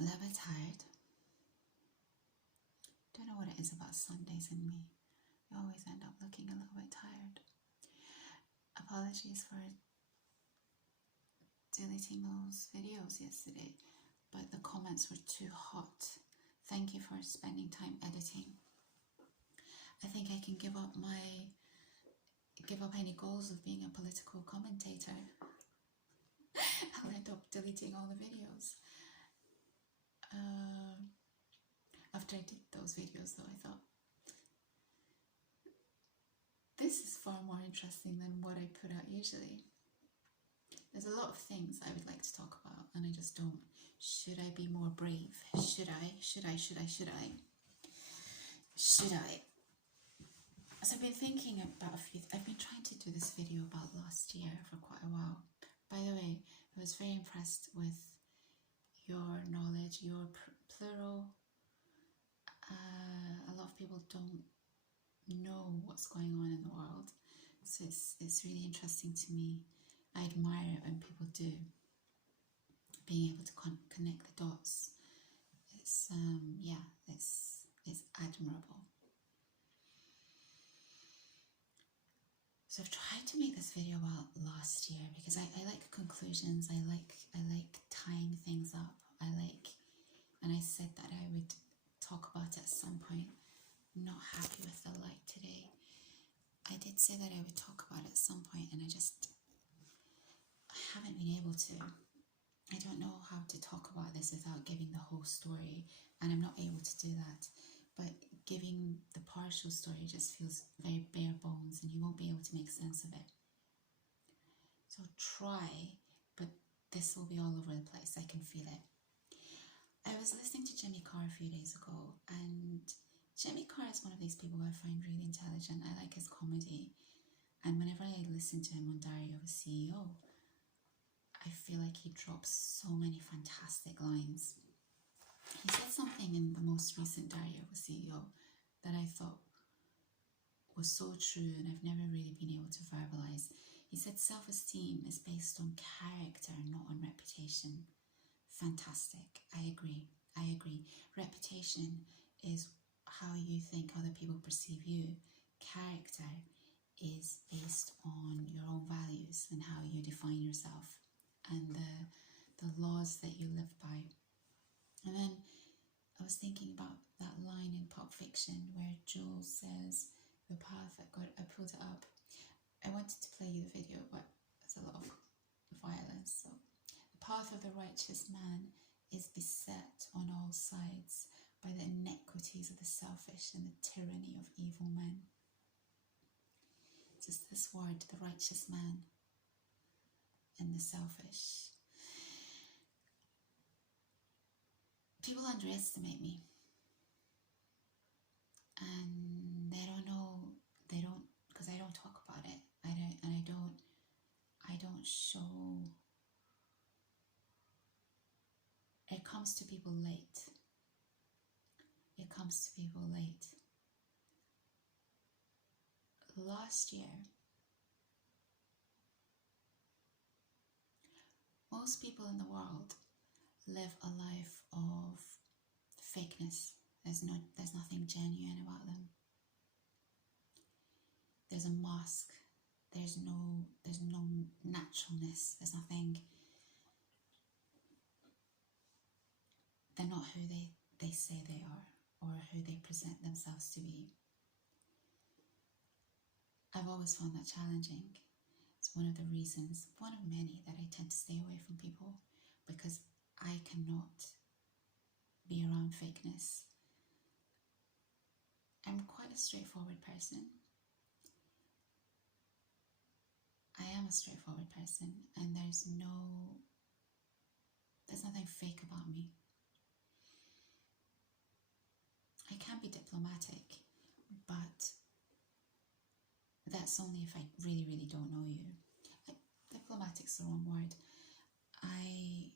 A little bit tired. Don't know what it is about Sundays and me. I always end up looking a little bit tired. Apologies for deleting those videos yesterday, but the comments were too hot. Thank you for spending time editing. I think I can give up any goals of being a political commentator. I'll end up deleting all the videos. After I did those videos though, I thought, this is far more interesting than what I put out usually. There's a lot of things I would like to talk about and I just don't. Should I be more brave? Should I? So I've been thinking about I've been trying to do this video about last year for quite a while. By the way, I was very impressed with your knowledge, your plural. A lot of people don't know what's going on in the world, so it's really interesting to me. I admire it when people do, being able to connect the dots. It's it's admirable. So I've tried to make this video about last year because I like conclusions. I like tying things up. And I said that I would talk about it at some point. Not happy with the light today. I did say that I would talk about it at some point, and I haven't been able to. I don't know how to talk about this without giving the whole story, and I'm not able to do that. But giving the partial story just feels very bare bones, and you won't be able to make sense of it. So try, but this will be all over the place. I can feel it. I was listening to Jimmy Carr a few days ago, and Jimmy Carr is one of these people I find really intelligent. I like his comedy, and whenever I listen to him on Diary of a CEO, I feel like he drops so many fantastic lines. He said something in the most recent Diary of a CEO that I thought was so true, and I've never really been able to verbalize. He said self-esteem is based on character, not on reputation. Fantastic. I agree. Reputation is how you think other people perceive you. Character is based on your own values and how you define yourself and the laws that you live by. And then I was thinking about that line in Pulp Fiction where Jules says, the path that God, I pulled it up. I wanted to play you the video, but there's a lot of violence. So, the path of the righteous man is beset on all sides by the iniquities of the selfish and the tyranny of evil men. Just this word, the righteous man and the selfish. People underestimate me, and they don't know, because I don't talk about it. I don't show. It comes to people late. Last year, most people in the world live a life of fakeness. There's nothing genuine about them. There's a mask. There's no naturalness. There's nothing. They're not who they say they are, or who they present themselves to be. I've always found that challenging. It's one of the reasons, one of many, that I tend to stay away from people, because I cannot be around fakeness. I'm quite a straightforward person. I am a straightforward person, and there's nothing fake about me. I can be diplomatic, but that's only if I really, really don't know you. Diplomatic's the wrong word. I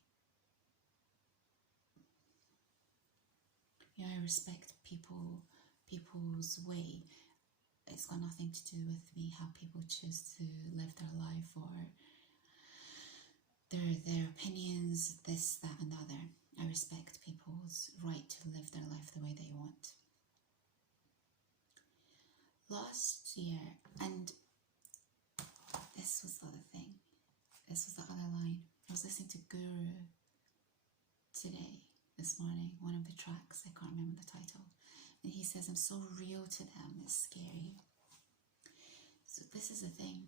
respect people's way. It's got nothing to do with me how people choose to live their life or their opinions, this, that and the other. I respect people. people's right to live their life the way they want. Last year, and this was the other thing, this was the other line. I was listening to Guru this morning, one of the tracks, I can't remember the title, and he says, I'm so real to them, it's scary. So this is the thing,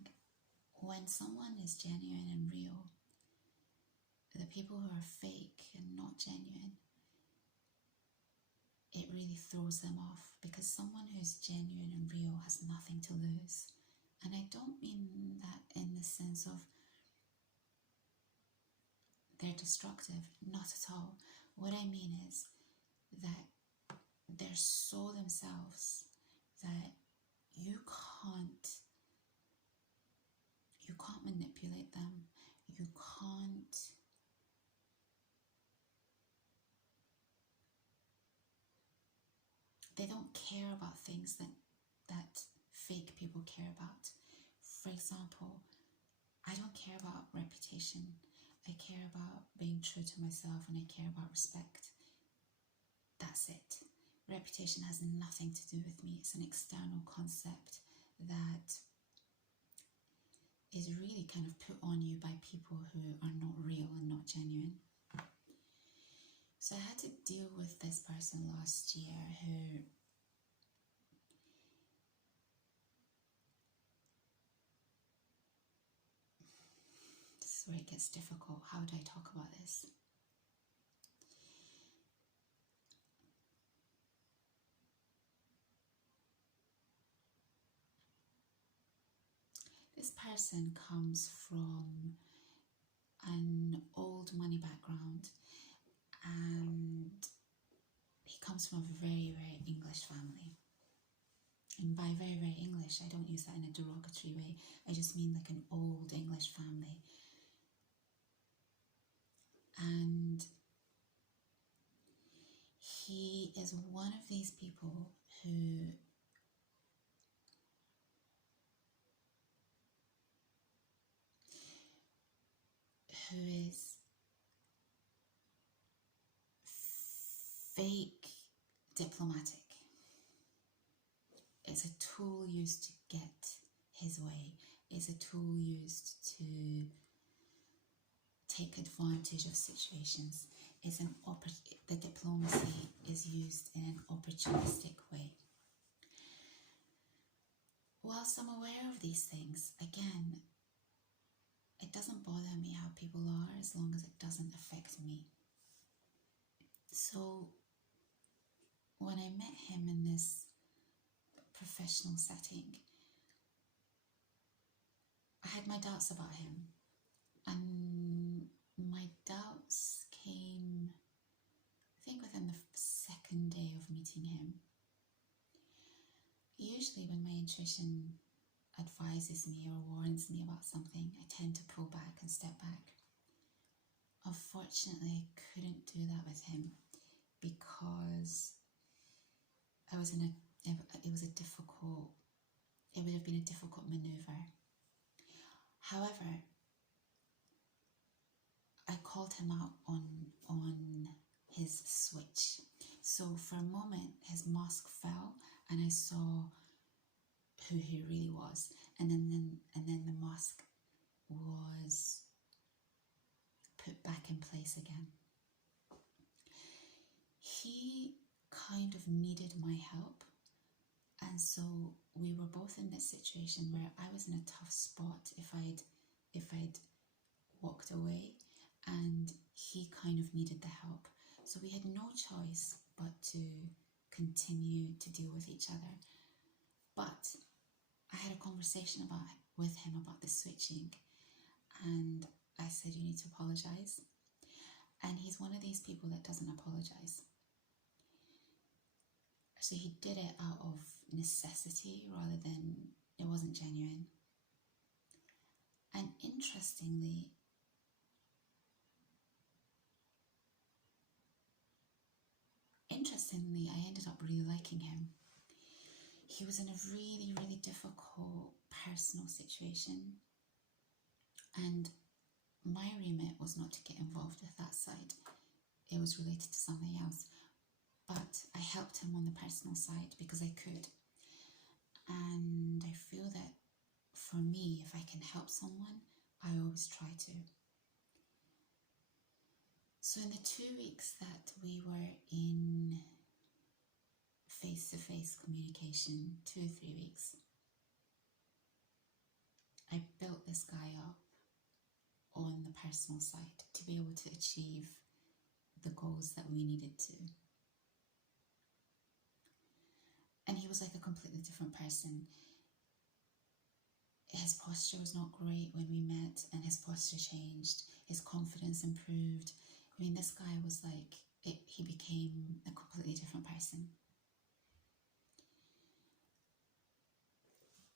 when someone is genuine and real, the people who are fake and not genuine, it really throws them off, because someone who's genuine and real has nothing to lose. And I don't mean that in the sense of they're destructive, not at all. What I mean is that they're so themselves that you can't manipulate them. You can't they don't care about things that fake people care about. For example, I don't care about reputation. I care about being true to myself, and I care about respect. That's it. Reputation has nothing to do with me. It's an external concept that is really kind of put on you by people who are not real and not genuine. So I had to deal with this person last year who this is where it gets difficult. How do I talk about this? This person comes from an old money background, and he comes from a very, very English family. And by very, very English, I don't use that in a derogatory way. I just mean like an old English family. And he is one of these people who is fake diplomatic. It's a tool used to get his way. It's a tool used to take advantage of situations. The diplomacy is used in an opportunistic way. Whilst I'm aware of these things, again, it doesn't bother me how people are as long as it doesn't affect me. So when I met him in this professional setting, I had my doubts about him, and my doubts came, I think, within the second day of meeting him. Usually when my intuition advises me or warns me about something, I tend to pull back and step back. Unfortunately, I couldn't do that with him because it would have been a difficult maneuver. However, I called him out on his switch. So for a moment, his mask fell, and I saw who he really was, and then the mask was put back in place again. He kind of needed my help, and so we were both in this situation where I was in a tough spot if I'd walked away, and he kind of needed the help. So we had no choice but to continue to deal with each other. But I had a conversation with him about the switching, and I said, you need to apologize. And he's one of these people that doesn't apologize. So he did it out of necessity rather than, it wasn't genuine. And interestingly, I ended up really liking him. He was in a really, really difficult personal situation, and my remit was not to get involved with that side. It was related to something else. but I helped him on the personal side because I could. And I feel that for me, if I can help someone, I always try to. So in the 2 weeks that we were in face-to-face communication, 2 or 3 weeks, I built this guy up on the personal side to be able to achieve the goals that we needed to. And he was like a completely different person. His posture was not great when we met, and his posture changed. His confidence improved. I mean, this guy was like, he became a completely different person.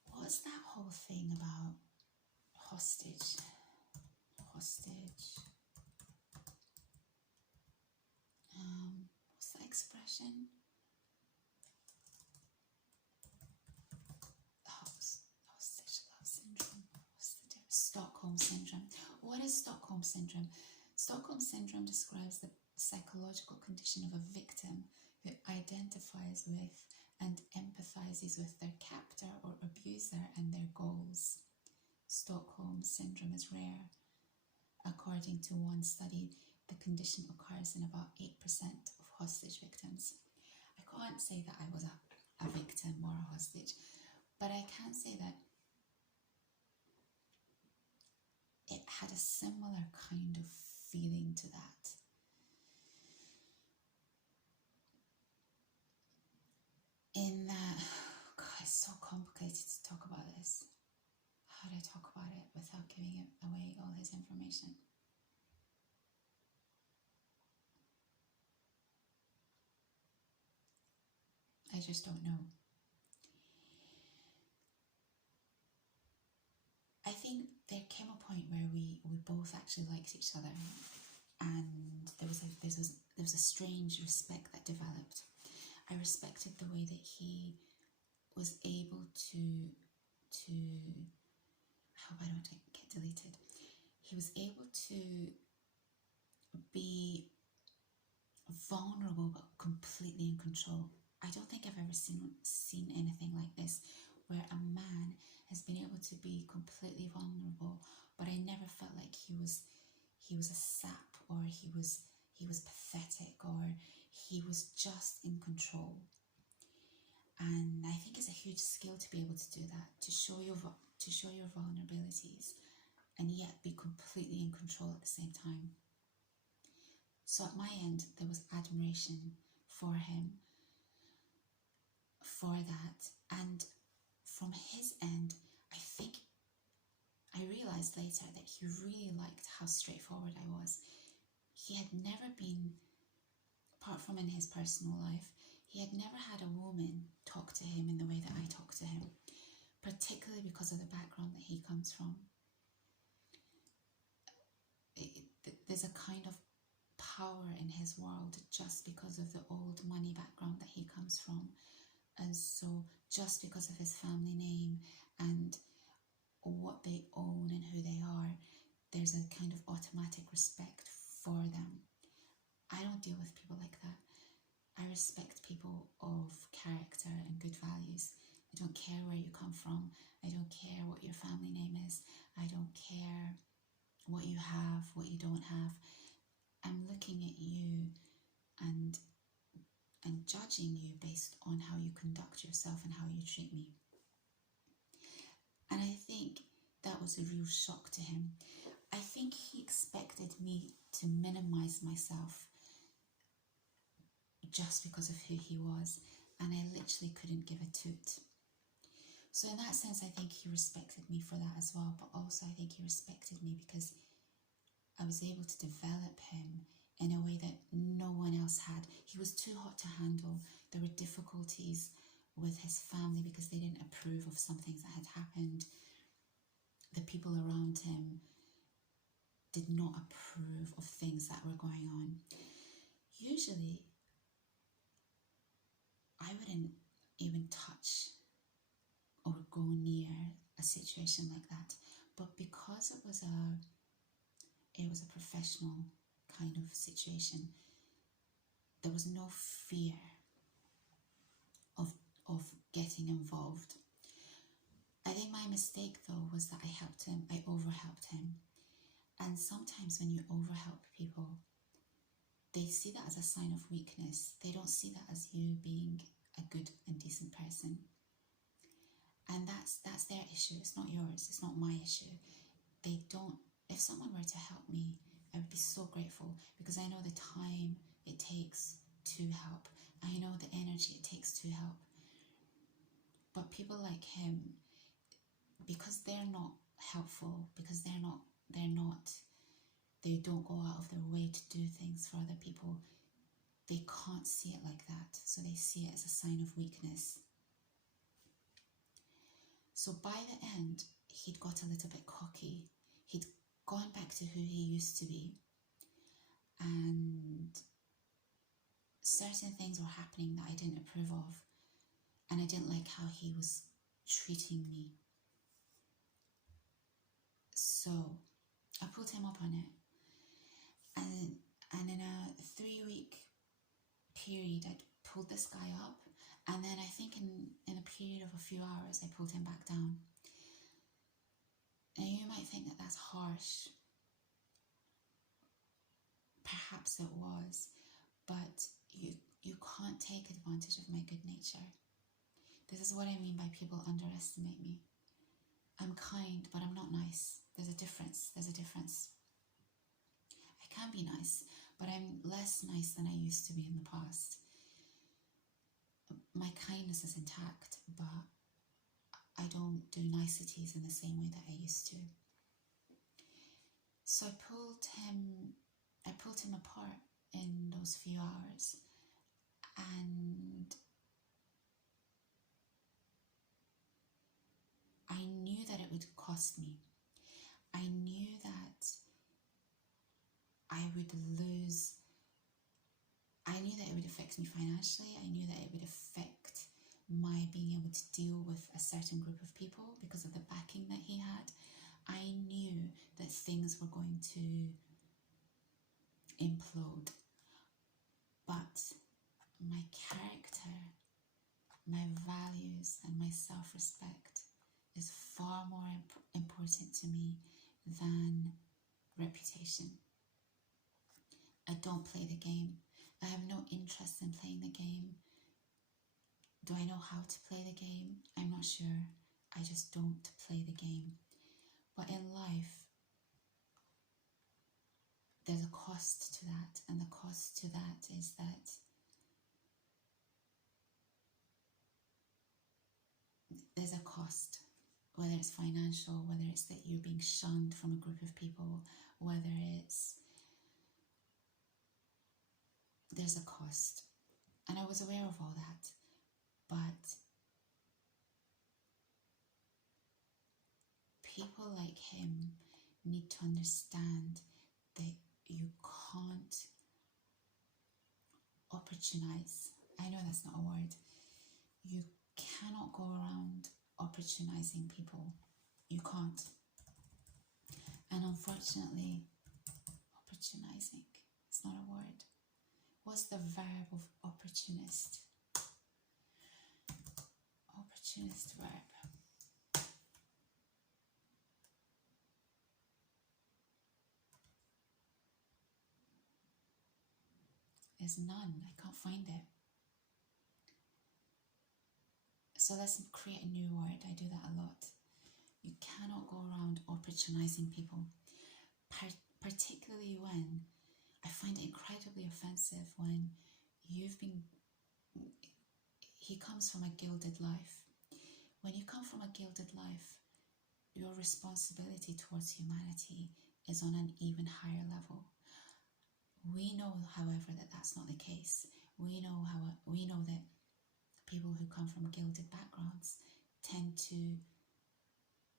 What's that whole thing about hostage? What's that expression? Hostage love syndrome. What's the difference? Stockholm syndrome. What is Stockholm syndrome? Stockholm syndrome describes the psychological condition of a victim who identifies with and empathizes with their captor or abuser and their goals. Stockholm syndrome is rare. According to one study, the condition occurs in about 8% of hostage victims. I can't say that I was a victim or a hostage, but I can say that it had a similar kind of feeling to that. In that, God, it's so complicated to talk about this. How do I talk about it without giving away all his information? I just don't know. I think there came a point where we both actually liked each other, and there was a strange respect that developed. I respected the way that he was able to how I don't get deleted. He was able to be vulnerable but completely in control. I don't think I've ever seen anything like this, where a man has been able to be completely vulnerable, but I never felt like he was a sap, or he was pathetic, or he was just in control. And I think it's a huge skill to be able to do that, to show your vulnerabilities and yet be completely in control at the same time. So at my end, there was admiration for him for that, and from his end, I think I realized later that he really liked how straightforward I was. He had never been, apart from in his personal life, he had never had a woman talk to him in the way that I talk to him, particularly because of the background that he comes from. There's a kind of power in his world just because of the old money background that he comes from. And so just because of his family name and what they own and who they are, there's a kind of automatic respect for them. I don't deal with people like that. I respect people of character and good values. I don't care where you come from. I don't care what your family name is. I don't care what you have, what you don't have. I'm looking at you and judging you based on how you conduct yourself and how you treat me. And I think that was a real shock to him. I think he expected me to minimize myself just because of who he was, and I literally couldn't give a toot. So in that sense, I think he respected me for that as well, but also I think he respected me because I was able to develop him in a way that no one else had. He was too hot to handle. There were difficulties with his family because they didn't approve of some things that had happened. The people around him did not approve of things that were going on. Usually, I wouldn't even touch or go near a situation like that. But because it was a professional kind of situation, there was no fear of getting involved. I think my mistake though was that I helped him, I overhelped him. And sometimes when you overhelp people, they see that as a sign of weakness. They don't see that as you being a good and decent person. And that's their issue. It's not yours. It's not my issue. They don't, if someone were to help me, I would be so grateful, because I know the time it takes to help. I know the energy it takes to help. But people like him, because they're not helpful, because they don't go out of their way to do things for other people, they can't see it like that. So they see it as a sign of weakness. So by the end, he'd got a little bit cocky. He'd gone back to who he used to be. And certain things were happening that I didn't approve of. And I didn't like how he was treating me. So I pulled him up on it. And in a 3-week period, I pulled this guy up. And then I think in a period of a few hours, I pulled him back down. And you might think that that's harsh. Perhaps it was. But you can't take advantage of my good nature. This is what I mean by people underestimate me. I'm kind, but I'm not nice. There's a difference. There's a difference. I can be nice, but I'm less nice than I used to be in the past. My kindness is intact, but I don't do niceties in the same way that I used to. So I pulled him apart in those few hours, and I knew that it would cost me. I knew that I would lose. I knew that it would affect me financially. I knew that it would affect my being able to deal with a certain group of people because of the backing that he had. I knew that things were going to implode. But my character, my values, and my self-respect is far more important to me than reputation. I don't play the game. I have no interest in playing the game. Do I know how to play the game? I'm not sure. I just don't play the game. But in life, there's a cost to that. And the cost to that is that there's a cost. Whether it's financial, whether it's that you're being shunned from a group of people, whether it's... there's a cost. And I was aware of all that. But people like him need to understand that you can't opportunize. I know that's not a word. You cannot go around opportunizing people. You can't. And unfortunately, opportunizing, it's not a word. What's the verb of opportunist? Opportunist verb. Is none. I can't find it. So let's create a new word. I do that a lot. You cannot go around opportunizing people, particularly when I find it incredibly offensive when he comes from a gilded life. When you come from a gilded life, your responsibility towards humanity is on an even higher level. We know, however, that that's not the case. We know that people who come from gilded backgrounds tend to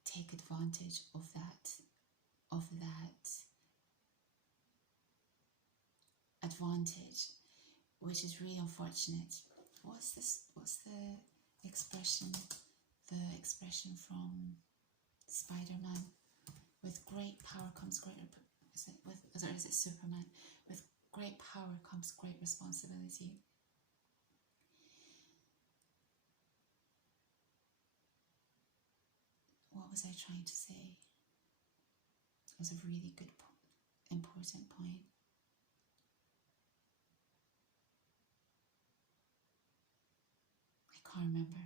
take advantage of that advantage, which is really unfortunate. What's the expression? The expression from Spider-Man: with great power comes great. Is it Superman? With great power comes great responsibility. What was I trying to say? It was a really good, important point. I can't remember.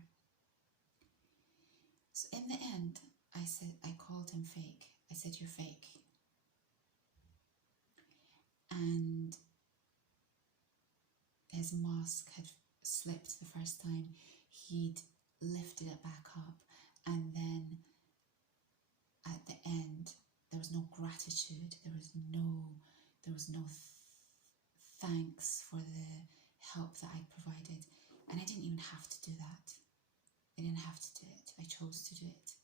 So in the end, I called him fake. I said, "You're fake." And his mask had slipped the first time. He'd lifted it back up, and then at the end, there was no gratitude. There was no thanks for the help that I provided, and I didn't even have to do that. I didn't have to do it. I chose to do it.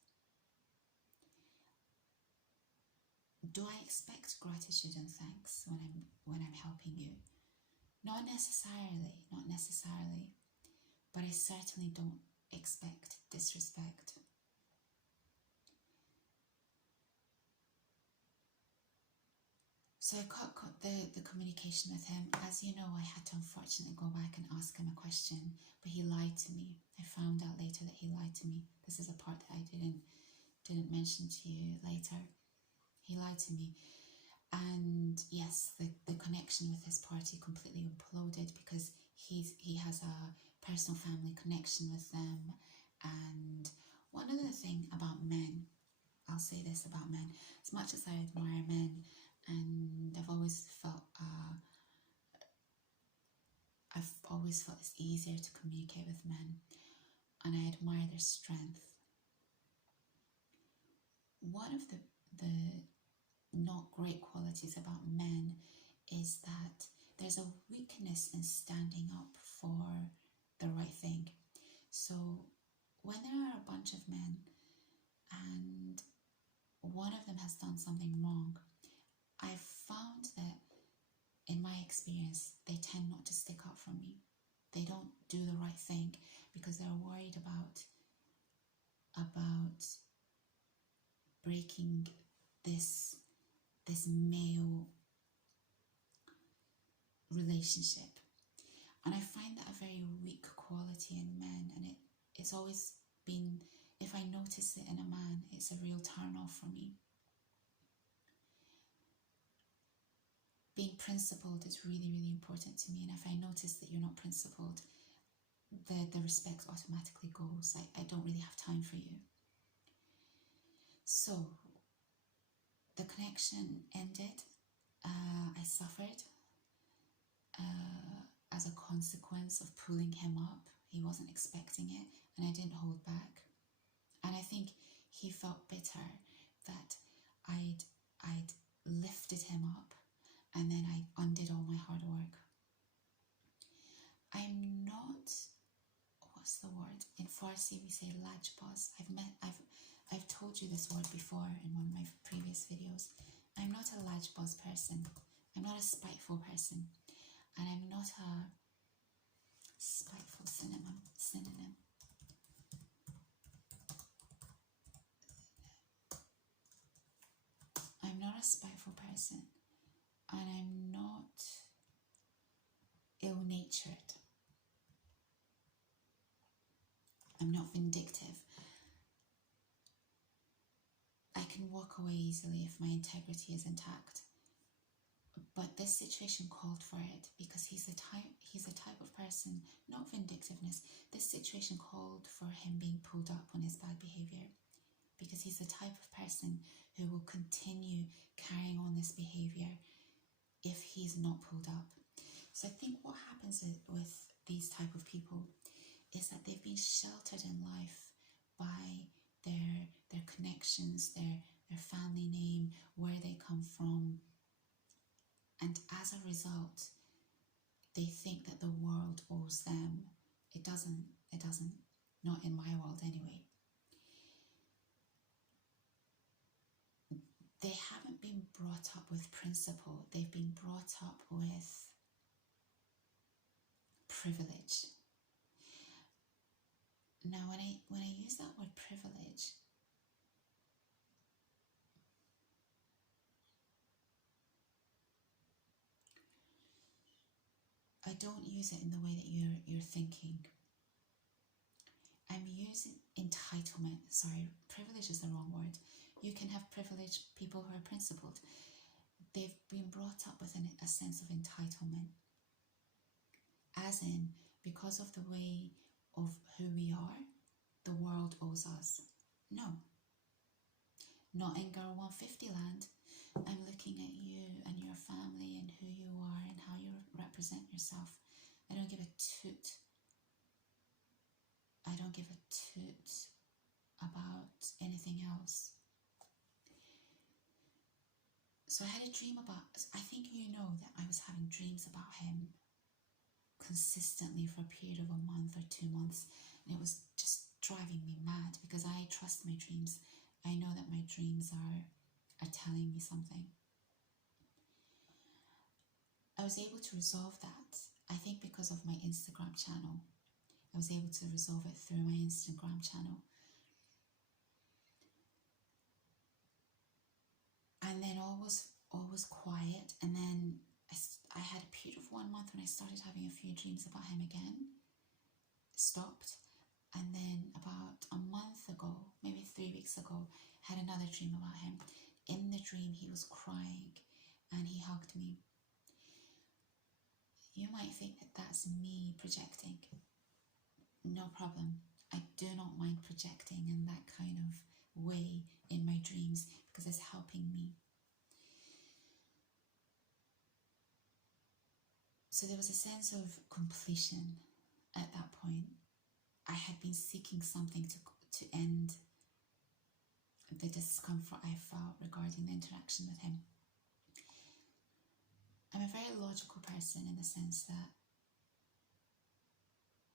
Do I expect gratitude and thanks when I'm helping you? Not necessarily, but I certainly don't expect disrespect. So I cut the communication with him. As you know, I had to unfortunately go back and ask him a question, but he lied to me. I found out later that he lied to me. This is a part that I didn't mention to you later. He lied to me. And yes, the connection with his party completely imploded because he has a personal family connection with them. And one other thing about men, I'll say this about men, as much as I admire men, and I've always felt it's easier to communicate with men, and I admire their strength. One of the not great qualities about men is that there's a weakness in standing up for the right thing. So when there are a bunch of men and one of them has done something wrong, I've found that in my experience, they tend not to stick up for me. They don't do the right thing because they're worried about breaking this male relationship. And I find that a very weak quality in men, and it's always been, if I notice it in a man, it's a real turn off for me. Being principled is really, really important to me, and if I notice that you're not principled, the respect automatically goes. I don't really have time for you. So the connection ended. I suffered as a consequence of pulling him up. He wasn't expecting it, and I didn't hold back. And I think he felt bitter that I'd lifted him up, and then I undid all my hard work. I'm not, what's the word? In Farsi we say lajbaz. I've told you this word before in one of my previous videos. I'm not a lajbaz person. I'm not a spiteful person. And I'm not a spiteful synonym. I'm not a spiteful person. And I'm not ill-natured. I'm not vindictive. I can walk away easily if my integrity is intact. But this situation called for it because he's the type of person, not vindictiveness. This situation called for him being pulled up on his bad behavior because he's the type of person who will continue carrying on this behavior if he's not pulled up. So I think what happens with these type of people is that they've been sheltered in life by their connections, their family name, where they come from. And as a result, they think that the world owes them. It doesn't. Not in my world anyway. They haven't been brought up with principle. They've been brought up with privilege. Now, when I use that word privilege, don't use it in the way that you're thinking. I'm using entitlement. Sorry, privilege is the wrong word. You can have privileged people who are principled. They've been brought up with a sense of entitlement. As in, because of the way of who we are, the world owes us. No. Not in Girl 150 land. I'm looking at you and your family and who you are and how you represent yourself. I don't give a toot. I don't give a toot about anything else. So I had a dream about, I think you know that I was having dreams about him consistently for a period of a month or 2 months. And it was just driving me mad because I trust my dreams. I know that my dreams are telling me something. I was able to resolve that, I think because of my Instagram channel. I was able to resolve it through my Instagram channel. And then all was quiet, and then I had a period of 1 month when I started having a few dreams about him again. Stopped. And then about a month ago, maybe 3 weeks ago, I had another dream about him. In the dream, he was crying and he hugged me. You might think that that's me projecting. No problem. I do not mind projecting in that kind of way in my dreams because it's helping me. So there was a sense of completion at that point. I had been seeking something to end the discomfort I felt regarding the interaction with him. I'm a very logical person in the sense that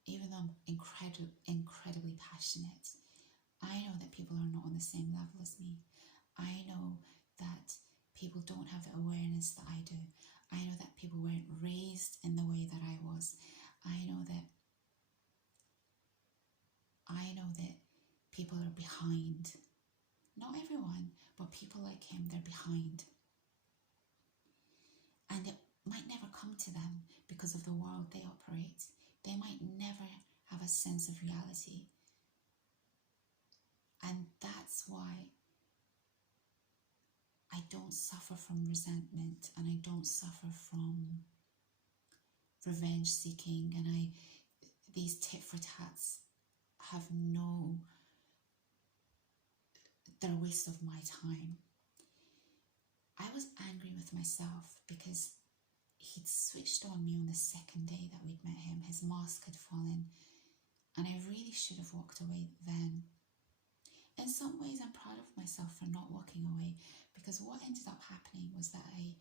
even though I'm incredibly passionate, I know that people are not on the same level as me. I know that people don't have the awareness that I do. I know that people weren't raised in the way that I was. I know that people are behind. Not everyone, but people like him, they're behind. And it might never come to them because of the world they operate. They might never have a sense of reality. And that's why I don't suffer from resentment and I don't suffer from revenge seeking, and these tit for tats they're a waste of my time. I was angry with myself because he'd switched on me on the second day that we'd met him. His mask had fallen and I really should have walked away then. In some ways, I'm proud of myself for not walking away, because what ended up happening was that I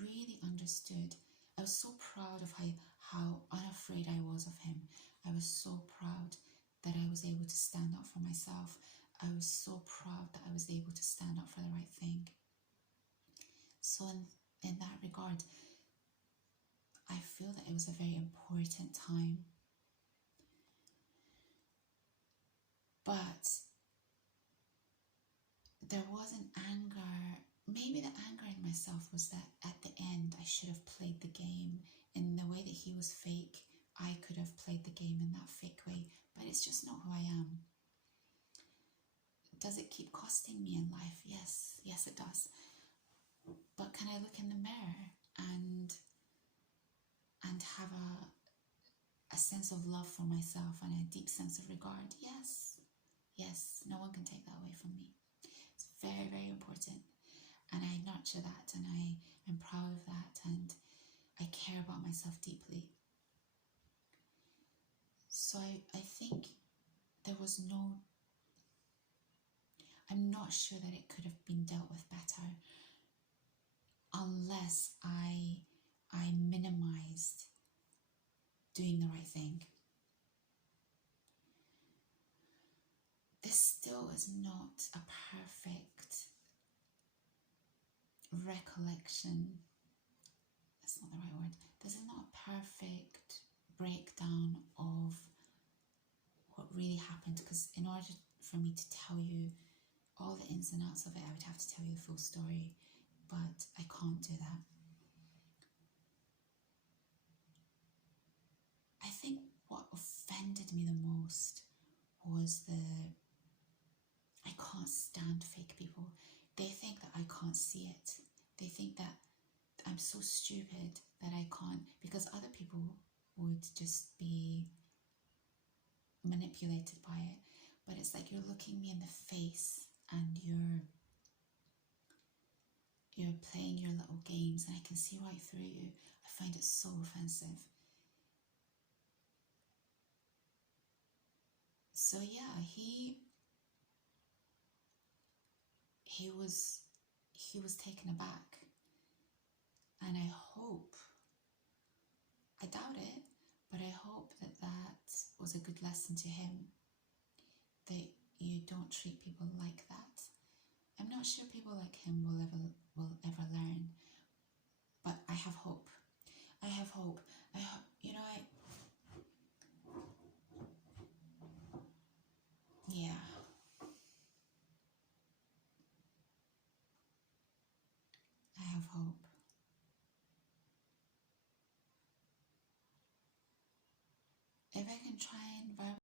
really understood. I was so proud of how unafraid I was of him. I was so proud that I was able to stand up for myself. I was so proud that I was able to stand up for the right thing. So in that regard, I feel that it was a very important time. But there was an anger. Maybe the anger in myself was that at the end I should have played the game in the way that he was fake. I could have played the game in that fake way, but it's just not who I am. Does it keep costing me in life? Yes it does. But can I look in the mirror and have a sense of love for myself and a deep sense of regard? Yes, no one can take that away from me. It's very, very important, and I nurture that, and I am proud of that, and I care about myself deeply. So I think there was I'm not sure that it could have been dealt with better unless I minimized doing the right thing. This still is not a perfect recollection. That's not the right word. This is not a perfect breakdown of what really happened, because in order for me to tell you all the ins and outs of it, I would have to tell you the full story, but I can't do that. offended me the most was I can't stand fake people. They think that I can't see it. They think that I'm so stupid that I can't, because other people would just be manipulated by it. But it's like you're looking me in the face and you're playing your little games and I can see right through you. I find it so offensive. So yeah, he was taken aback, and I doubt it, but I hope that was a good lesson to him, that you don't treat people like that. I'm not sure people like him will ever learn, but I have hope. I have hope. Yeah, I have hope. If I can try and